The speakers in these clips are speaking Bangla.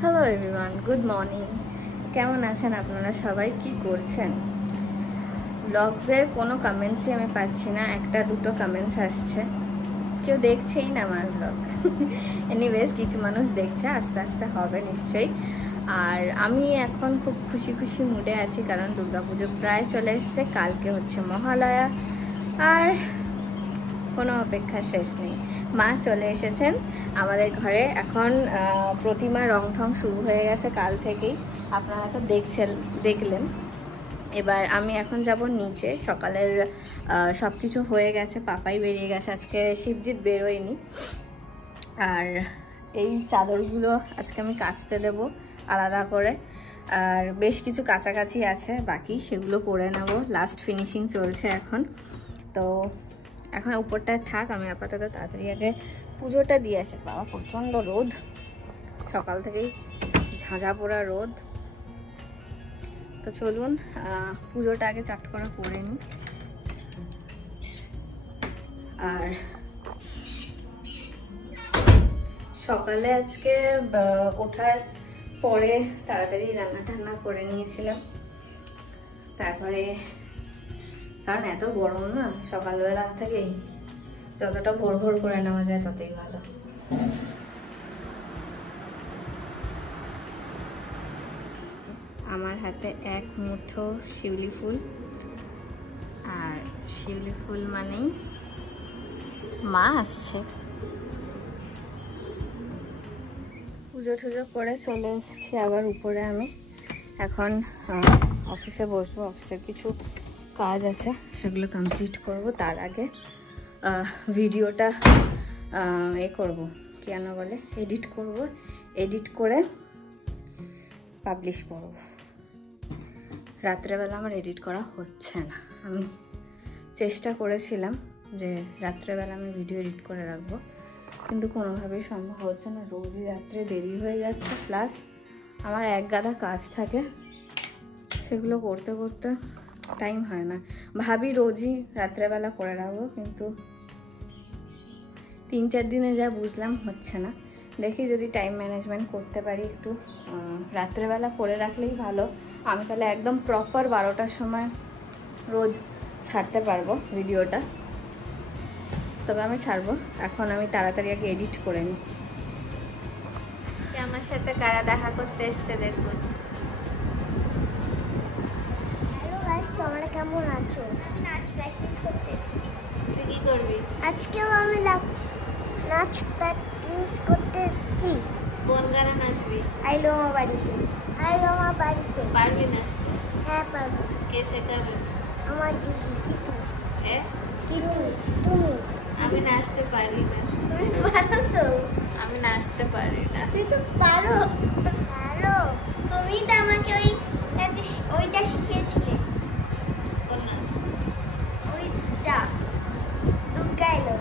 Hello everyone, good morning. কেমন আছেন আপনারা সবাই? কি করছেন? ব্লগসের কোনো কমেন্টসই আমি পাচ্ছি না, একটা দুটো কমেন্টস আসছে, কেউ দেখছেই না আমার ব্লগ। এনিওয়েজ কিছু মানুষ দেখছে, আস্তে আস্তে হবে নিশ্চয়ই। আর আমি এখন খুব খুশি খুশি মুডে আছি, কারণ দুর্গাপুজো প্রায় চলে এসছে, কালকে হচ্ছে মহালয়া, আর কোনো অপেক্ষা শেষ নেই। মা চলে এসেছেন আমাদের ঘরে। এখন প্রতিমা রং ঠং শুরু হয়ে গেছে কাল থেকেই, আপনারা তো দেখলেন। এবার আমি এখন যাব নিচে। সকালের সব কিছু হয়ে গেছে, পাপাই বেরিয়ে গেছে, আজকে শিবজিৎ বেরোয়নি। আর এই চাদরগুলো আজকে আমি কাচতে দেব আলাদা করে, আর বেশ কিছু কাছাকাছি আছে বাকি, সেগুলো করে নেব। লাস্ট ফিনিশিং চলছে এখন। তো এখন উপরটায় থাক, আমি আপাতত তাড়াতাড়ি আগে পুজোটা দিয়ে আসি। বাবা প্রচণ্ড রোদ, সকাল থেকেই ঝাঁঝা পোড়া রোদ। তো চলুন পুজোটা আগে চট করে নিই। আর সকালে আজকে ওঠার পরে তাড়াতাড়ি রান্না টান্না করে নিয়েছিলাম। তারপরে কারণ এত গরম না, সকালবেলা থেকেই যতটা ভোর ভোর করে নেওয়া যায় ততই ভালো। আমার হাতে এক মুঠো শিউলি ফুল, আর শিউলি ফুল মানেই মা আসছে। পুজো টুজো করে চলে এসেছি আবার উপরে। আমি এখন অফিসে বসবো, অফিসের কিছু কাজ আছে, সেগুলো কমপ্লিট করব। তার আগে ভিডিওটা করব, কি যেন বলে, এডিট করব। এডিট করে পাবলিশ করব। রাত্রেবেলা আমার এডিট করা হচ্ছে না। আমি চেষ্টা করেছিলাম যে রাত্রেবেলা আমি ভিডিও এডিট করে রাখবো, কিন্তু কোনোভাবেই সম্ভব হচ্ছে না। রোজই রাত্রে দেরি হয়ে যাচ্ছে, প্লাস আমার এক গাদা কাজ থাকে, সেগুলো করতে করতে টাইম হয় না। ভাবি রোজই রাত্রেবেলা করে রাখবো, কিন্তু 3-4 দিনে যা বুঝলাম হচ্ছে না। দেখি যদি টাইম ম্যানেজমেন্ট করতে পারি, একটু রাত্রেবেলা করে রাখলেই ভালো। আমি তাহলে একদম প্রপার 12টার সময় রোজ ছাড়তে পারবো ভিডিওটা। তবে আমি ছাড়বো। এখন আমি তাড়াতাড়ি আগে এডিট করে নিই। আমার সাথে কারা দেখা করতে এসছে দেখুন। হ্যালো গাইস, তোমরা কেমন আছো? আমি নাচ প্র্যাকটিস করতে এসেছি। তুই কি করবি? আজকেও আমি নাচ প্র্যাকটিস করতে এসেছি। কোন গানে নাচবি? আইলো আমার বাড়িতে। আইলো আমার বাড়িতে। পারবি নাচতে? হ্যাঁ পারবো। কে শেখাবে? আমার দিদি কিটু। কিটু? তুমি? আমি নাচতে পারি না। তুমি পারো তো? আমি নাচতে পারি না। তুই তো পারো। পারো। তুমি তো আমাকে ওইটা শিখিয়েছিলে। কোন নাচ? ওইটা দুর্গা এলো,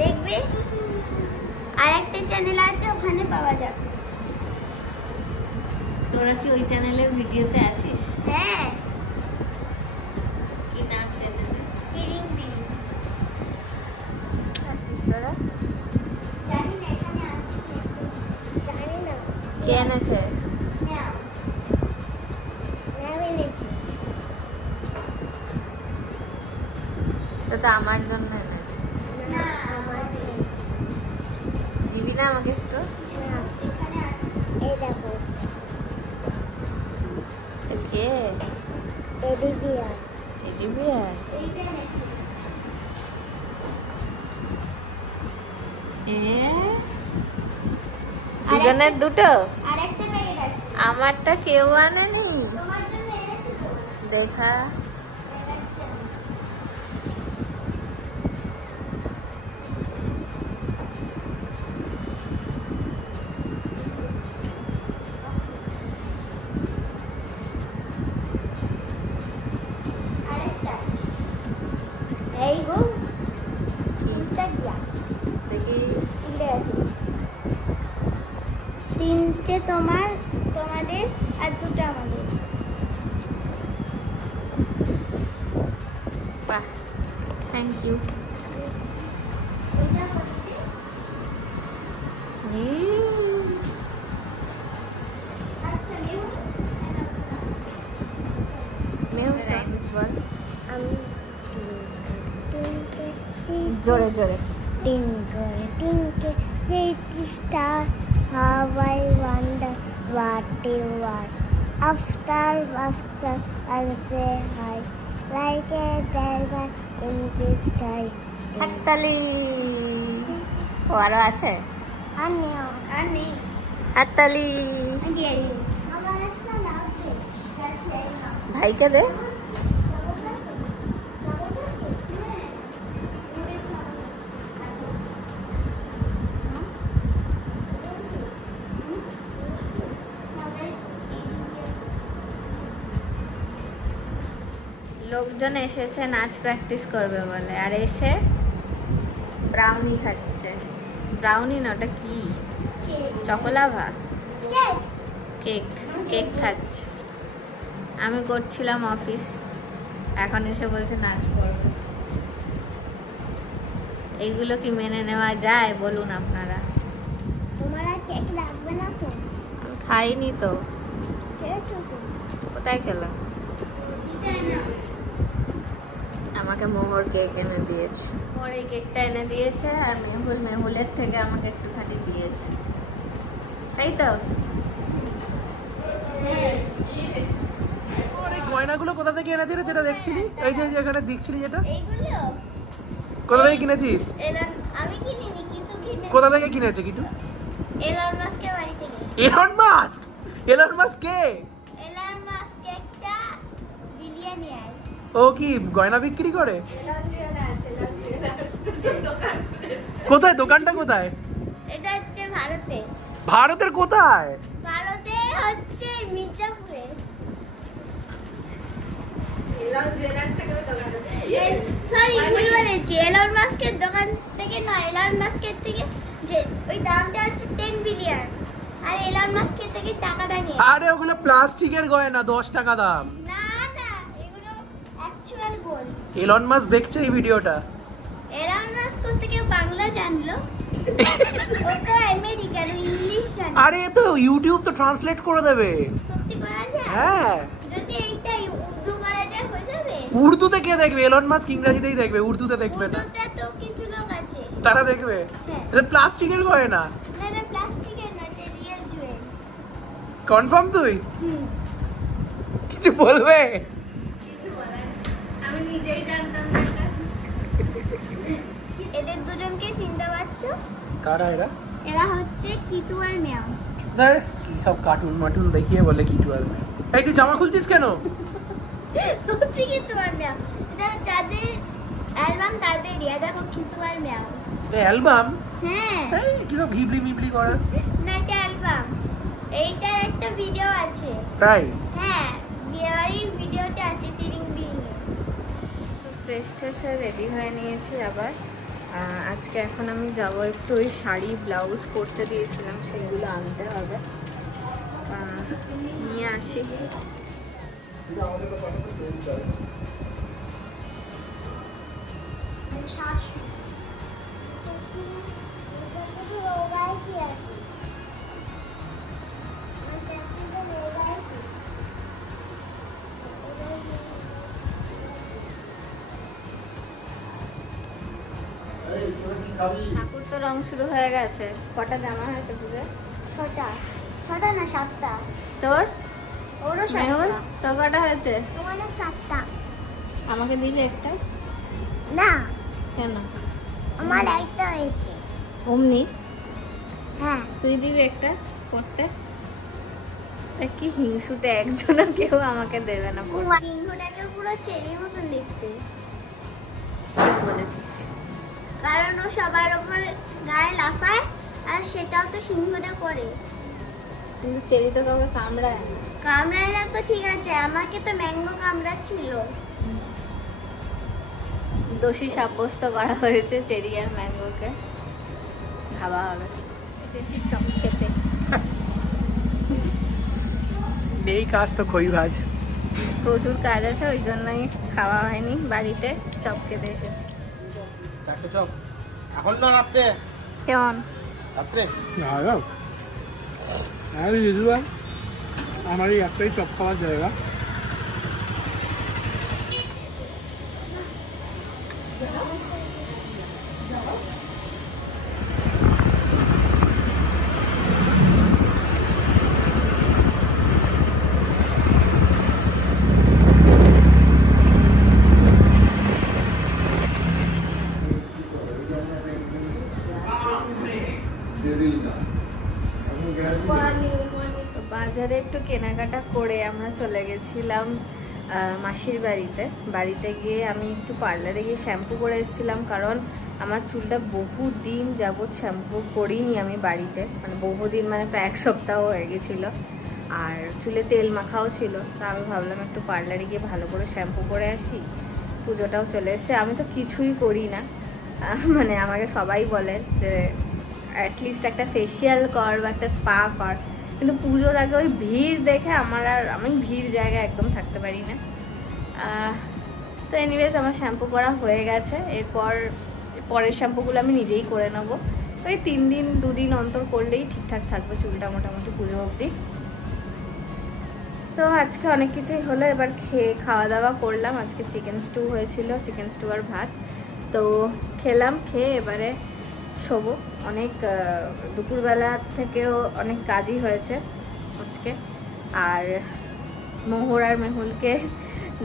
দেখবে। আর একটা চ্যানেল আছে, ওখানে পাওয়া যাবে। তোরা কি ওই চ্যানেলের ভিডিওতে আছিস? হ্যাঁ। কি নাম চ্যানেলে? তিরিং বিরিং। আছিস তোরা? জানি না এখানে আছে কি, জানি না। কে এনেছে? নাও এনেছি। তো আমার জন্য এনেছে। না আমার দিবি না আমাকে একটু? এখানে আছে, এই দেখো। কে? Teddy bear. Teddy bear? এইটা এনেছি। দুজনের দুটো? আরেকটা প্যাকেট আছে। আমারটা কেউ আনেনি। তোমার জন্য এনেছি তো। দেখা। আরেকটা আছে। এই গো, তিনটা দিয়া। দেখি। তিনটে আছে। তিনটে তোমাদের আর দুটো আমাদের। বাহ, থ্যাংক ইউ। আচ্ছা মেহু রাইমস বল আমি জোরে জোরে। Twinkle, twinkle, little star, how I wonder what you are. After, I'll say hi, like a diamond in the sky. হাততালি। ও আরো আছে আর নেই হাততালি। আমার একটা নাম আছে ভাইকে দে। লোকজন এসেছে নাচ প্র্যাকটিস করবে বলে, আর এসে ব্রাউনি খাচ্ছে। ব্রাউনি না, ওটা কি? Choco lava, cake. কেক খাচ্ছে। আমি করছিলাম অফিস, এখন এসে বলছে নাচ করবে। এইগুলো কি মেনে নেওয়া যায় বলুন আপনারা? তোমার আর কেক লাগবে না তো? আমি খাইনি তো। খেয়েছো তো? কোথায় খেলাম? আমাকে মোহর কেক এনে দিয়েছে। মোহর এই কেকটা এনে দিয়েছে, আর মেহুলের থেকে আমাকে একটুখানি দিয়েছে, তাই তো? এই গয়নাগুলো কোথা থেকে এনেছিস রে, যেটা দেখছিলি? এই যে এখানে দেখছিলি যেটা, এইগুলো কোথা থেকে কিনেছিস? আমি কিনিনি, কিন্তু কোথা থেকে কিনেছে কিটু? এলন মাস্কের বাড়ি থেকে। Elon Musk? এলন মাস্ক কে? এলন মাস্ক একটা বিলিয়নিয়ার। ও কি গয়না বিক্রি করে? কোথায় দোকানটা, কোথায়? এটা হচ্ছে ভারতে। ভারতের কোথায়? ভারতে হচ্ছে মির্জাপুরে। সরি, ভুল বলেছি। এলন মাস্কের দোকান থেকে নয়, এলন মাস্কের থেকে যে ওই দামটা হচ্ছে 10 বিলিয়ন, আর এলন মাস্কের থেকে টাকাটা নিয়ে। আরে ওগুলো প্লাস্টিকের গয়না, 10 টাকা দাম। না না, এগুলো অ্যাকচুয়াল গোল্ড। এলন মাস্ক দেখছে এই ভিডিওটা? এলন মাস্ক থেকে বাংলা জানলো, ও তো আমেরিকার, ইংলিশ জানে। আরে এ তো ইউটিউব তো ট্রান্সলেট করে দেবে। সত্যি করা যায়? হ্যাঁ, যদি এইটাই উর্দু করা যায় হয়ে যাবে। উর্দুতে কে দেখবে? এলন মাস্ক ইংরেজিতেই দেখবে, উর্দুতে দেখবে না। উর্দুতে তো কিছু লোক আছে। তারা দেখবে। হ্যাঁ। এটা প্লাস্টিকের গয়না। না না, প্লাস্টিকের না, এটা রিয়েল জুয়েল। কনফার্ম তুই? হুম। কিছু বলবে? কিছু বলার আমি নিজেই জানতাম না এটা। এদের দুজনকে চিনতে পারছো? কারা এরা? এরা হচ্ছে কিটু আর মেয়াও। ধর কি সব কার্টুন মাটুন দেখিয়ে বলে কিটু আর মেয়ে। এই তুই জামা খুলছিস কেন? সত্যি কিটু আর মেয়াও। এটা যাদের অ্যালবাম তাদেরই। দেখো কিটু আর মেয়াও। এই অ্যালবাম? হ্যাঁ। এই কি সব ঘিবলি মিবলি করে। না, এটা অ্যালবাম। এইটার একটা ভিডিও আছে। তাই? হ্যাঁ, বিয়েবাড়ির ভিডিওটা আছে তিরিং বিরিং। ফ্রেশ ট্রেশ হয়ে রেডি হয়ে নিয়েছি আবার। আজকে এখন আমি যাব একটু ওই শাড়ি ব্লাউজ করতে দিয়েছিলাম, সেগুলো আনতে হবে, নিয়ে আসি। ঠাকুর তো রং শুরু হয়ে গেছে। কটা জামা হয়েছে পুজো? 6টা না 7টা। তোর? ওরও মেহুল 7টা। তোর কটা হয়েছে? তোমারও 7টা। আমাকে দিবি একটা? না, কেন? আমার একটা হয়েছে। অমনি হ্যাঁ। তুই দিবি একটা করতে? কি হিংসুতে, একজনও কেউ আমাকে দেবে না করতে। সিংহটাকে পুরো চেরির মতন দেখতে। ঠিক বলেছিস। কারণ ও সবার উপর গায়ে লাফায়, আর সেটাও তো সিংহটা করে। কিন্তু চেরি তো কাউকে কামড়ায় না। কামড়ায় না তো ঠিক আছে, আমাকে তো ম্যাঙ্গো কামড়াচ্ছিল। দোষী সাব্যস্ত করা হয়েছে চেরি আর ম্যাঙ্গোকে। ভাবা হবে। এসেছি চপ খেতে। নেই কাজ তো খই ভাজ। প্রচুর কাজ আছে, ওই জন্যই খাওয়া হয়নি, বাড়িতে চপ খেতে এসেছি। 4টে চপ এখন না রাতে? কেমন? রাত্রে ভালো আর ইউজুয়াল আমার এই একটাই চপ খাওয়ার জায়গা। বাজারে একটু কেনাকাটা করে আমরা চলে গেছিলাম মাসির বাড়িতে গিয়ে আমি একটু পার্লারে গিয়ে শ্যাম্পু করে এসেছিলাম, কারণ আমার চুলটা বহুদিন যাবৎ শ্যাম্পু করিনি আমি বাড়িতে, মানে বহুদিন মানে প্রায় 1 সপ্তাহ হয়ে গেছিলো, আর চুলে তেল মাখাও ছিল। তো আমি ভাবলাম একটু পার্লারে গিয়ে ভালো করে শ্যাম্পু করে আসি। পুজোটাও চলে এসছে, আমি তো কিছুই করি না, মানে আমাকে সবাই বলে যে অ্যাটলিস্ট একটা ফেসিয়াল কর বা একটা স্পা কর, কিন্তু পুজোর আগে ওই ভিড় দেখে আমি ভিড় জায়গায় একদম থাকতে পারি না। তো এনিওয়েজ আমার শ্যাম্পু করা হয়ে গেছে, পরের শ্যাম্পুগুলো আমি নিজেই করে নেবো। ওই 3 দিন 2 দিন অন্তর করলেই ঠিকঠাক থাকবে চুলটা মোটামুটি পুজো অবধি। তো আজকে অনেক কিছুই হলো, এবার খাওয়া দাওয়া করলাম। আজকে চিকেন স্টু হয়েছিল, চিকেন স্টু আর ভাত। তো খেলাম, খেয়ে এবারে শোবো। অনেক দুপুরবেলা থেকেও অনেক কাজই হয়েছে আজকে। আর মোহর আর মেহুলকে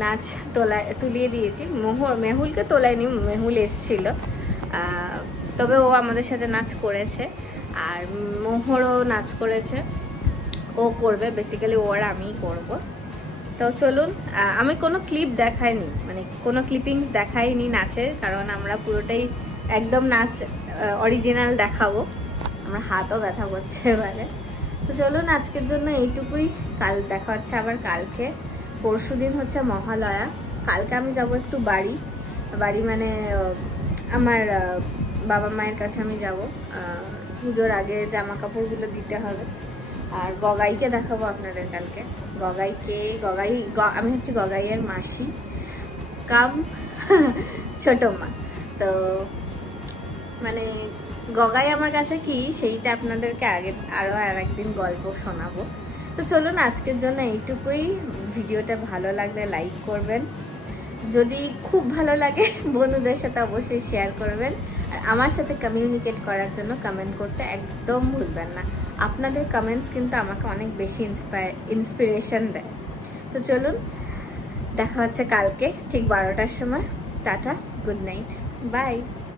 নাচ তুলিয়ে দিয়েছি। মেহুলকে তোলায়নি, মেহুল এসছিল, তবে ও আমাদের সাথে নাচ করেছে। আর মোহরও নাচ করেছে, ও করবে, বেসিক্যালি ও আর আমিই করব। তো চলুন, আমি কোনো ক্লিপ দেখাইনি, মানে কোনো ক্লিপিংস দেখাইনি নাচের, কারণ আমরা পুরোটাই একদম নাচ অরিজিনাল দেখাবো। আমার হাতও ব্যথা করছে এবারে। তো চলুন, আজকের জন্য এইটুকুই। কাল দেখা হচ্ছে আবার কালকে। পরশুদিন হচ্ছে মহালয়া। কালকে আমি যাব একটু বাড়ি মানে আমার বাবা মায়ের কাছে আমি যাব। পুজোর আগে জামা কাপড়গুলো দিতে হবে। আর গগাইকে দেখাবো আপনাদের কালকে। আমি হচ্ছে গগাইয়ের মাসি কাম ছোট মা। তো মানে গগাই আমার কাছে কি, সেইটা আপনাদেরকে আরো একদিন গল্প শোনাবো। তো চলুন, আজকের জন্য এইটুকুই। ভিডিওটা ভালো লাগলে লাইক করবেন, যদি খুব ভালো লাগে বন্ধুদের সাথে অবশ্যই শেয়ার করবেন। আর আমার সাথে কমিউনিকেট করার জন্য কমেন্ট করতে একদম ভুলবেন না। আপনাদের কমেন্টস কিন্তু আমাকে অনেক বেশি ইন্সপিরেশন দেয়। তো চলুন, দেখা হচ্ছে কালকে ঠিক 12টার সময়। Tata, good night, by.